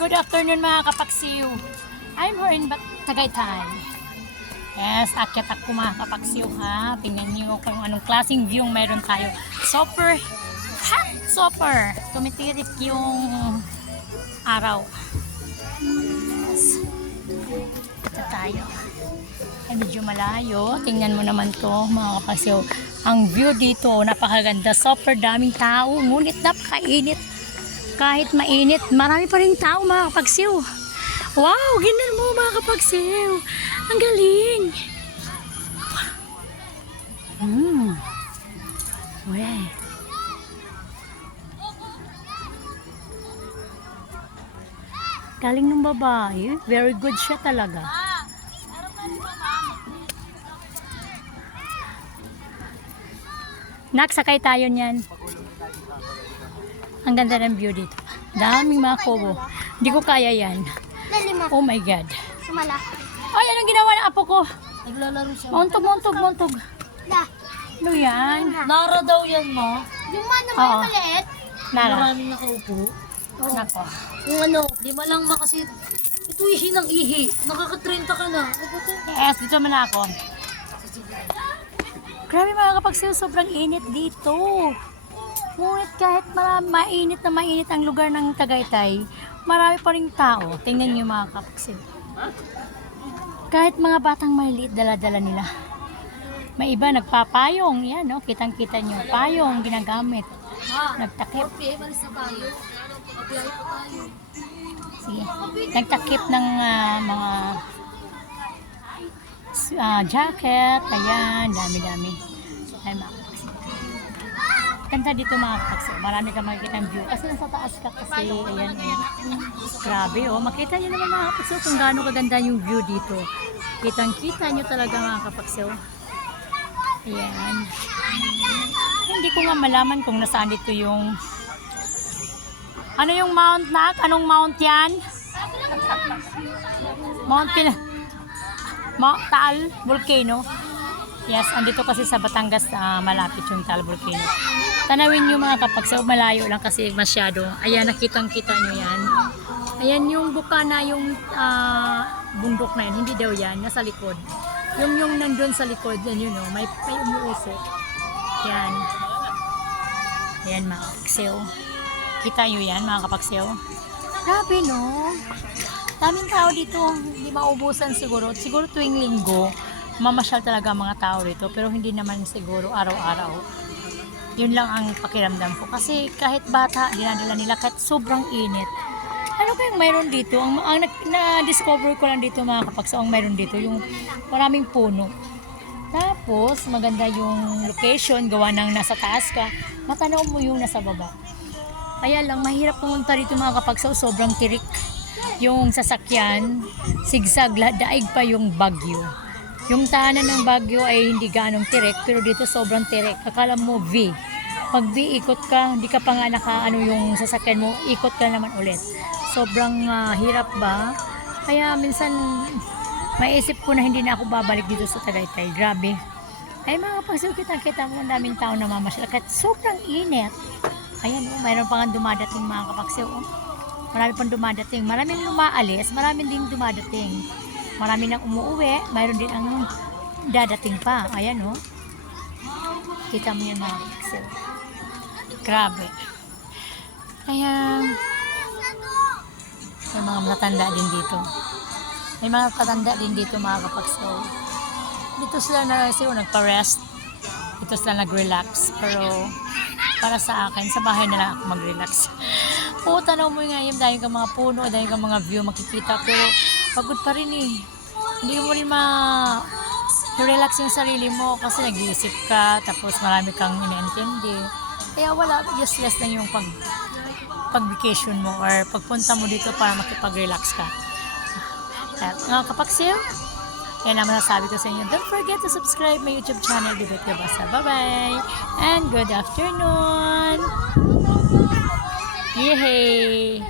good afternoon mga kapaksiw. I'm here in Bat- Tagaytay. Yes, akyat ako mga kapaksiw ha. Tingnan niyo kung anong klaseng view meron tayo. Super hot super. Tumitirik yung araw. Yes. Ito tayo. Ay, medyo malayo. Tingnan mo naman to mga kapaksiw. Ang view dito, napakaganda. Super daming tao. Ngunit napakainit kahit mainit, marami pa rin tao mga kapagsiw. Wow, ginan mo mga kapagsiw. Ang galing. Hmm. Weh. Galing ng babae. Very good siya talaga. Naksakay tayo niyan. Ang ganda ng view dito. Daming mga kubo. Hindi ko kaya yan. Oh my God. Sumala. Ay, anong ginawa ng apo ko? Naglalaro siya. Montog, montog, montog. Ano yan? Nara daw yan, ma. Yung ano ba Oo. maliit? Nara. Maraming nakaupo. Nako. Yung ano, lima lang ma kasi ito ihi ng ihi. Nakaka-30 ka na. Ano to? Yes, dito man ako. Grabe mga kapagsiyo, sobrang init dito. Ngunit kahit marami, mainit na mainit ang lugar ng Tagaytay, marami pa rin tao. Tingnan niyo mga kapagsiyo. Kahit mga batang maliliit, dala-dala nila. May iba nagpapayong, yan no, kitang-kita niyo, payong ginagamit. Nagtakip. 4 p.m. alis na tayo. Pagbiyahe pa tayo. Sige. Nagtakip ng ah, mga ah, jacket. Ayan, dami-dami. Ay, mga. Ganda dito mga kapakso. Marami kang makikita ang view. Kasi nasa taas ka kasi. Ayan. Grabe, oh. Makita niyo naman mga kapakso kung gaano kaganda yung view dito. Kitang-kita niyo talaga mga kapakso. Ayan. Hindi ko nga malaman kung nasaan dito yung ano yung mount nak? Anong mount yan? Mount Pina... Mount Taal Volcano. Yes, andito kasi sa Batangas ah, malapit yung Taal Volcano. Tanawin nyo mga kapagsaw, malayo lang kasi masyado. Ayan, nakitang kita nyo yan. Ayan yung buka na yung ah, bundok na yan. Hindi daw yan, nasa likod. Yung yung nandun sa likod, yan yun, oh, may, may umuusok. Yan. Ayan mga kapagsaw. Kita nyo yan mga kapagsaw. Grabe no. Daming tao dito. Hindi maubusan siguro. Siguro tuwing linggo, mamasyal talaga mga tao dito. Pero hindi naman siguro araw-araw. Yun lang ang pakiramdam ko. Kasi kahit bata, dinadala nila kahit sobrang init. Ano kayang mayroon dito? Ang, ang na-discover ko lang dito mga kapagsaw, ang mayroon dito, yung maraming puno. Tapos, maganda yung location, gawa ng nasa taas ka, matanaw mo yung nasa baba. Kaya lang, mahirap pumunta dito mga kapagsaw, sobrang tirik. Yung sasakyan, sigsag, daig pa yung bagyo. Yung tahanan ng bagyo ay hindi ganong tirik, pero dito sobrang tirik. Akala mo V. Pag V, ikot ka, hindi ka pa nga naka, ano yung sasakyan mo, ikot ka naman ulit. Sobrang ah, hirap ba? Kaya minsan, maisip ko na hindi na ako babalik dito sa Tagaytay. Grabe. Ay mga kapagsaw, kita-kita mo, ang daming tao na mamasyal. Kahit sobrang init. Ayan, oh, mayroon pa nga dumadating mga kapaksew. Oh. Marami pang dumadating. Maraming lumaalis, marami din dumadating. Marami nang umuuwi, mayroon din ang dadating pa. Ayan, oh. Kita mo yan mga kapaksew. Grabe. Kaya, may mga matatanda din dito. May mga tatanda din dito mga kapaksew. Dito sila na siguro nagpa-rest. Dito sila nag-relax. Pero, para sa akin, sa bahay na lang ako mag-relax. Oo, tanaw mo nga yun, dahil kang mga puno, dahil kang mga view makikita, pero pagod pa rin eh. Hindi mo rin ma relax yung sarili mo kasi nag-iisip ka, tapos marami kang iniintindi. Kaya wala, useless na yung pag pag-vacation mo or pagpunta mo dito para makipag-relax ka. At mga kapaksil, yan ang masasabi ko sa inyo. Don't forget to subscribe my YouTube channel, Bibit Gabasa. Bye-bye! And good afternoon! Yay!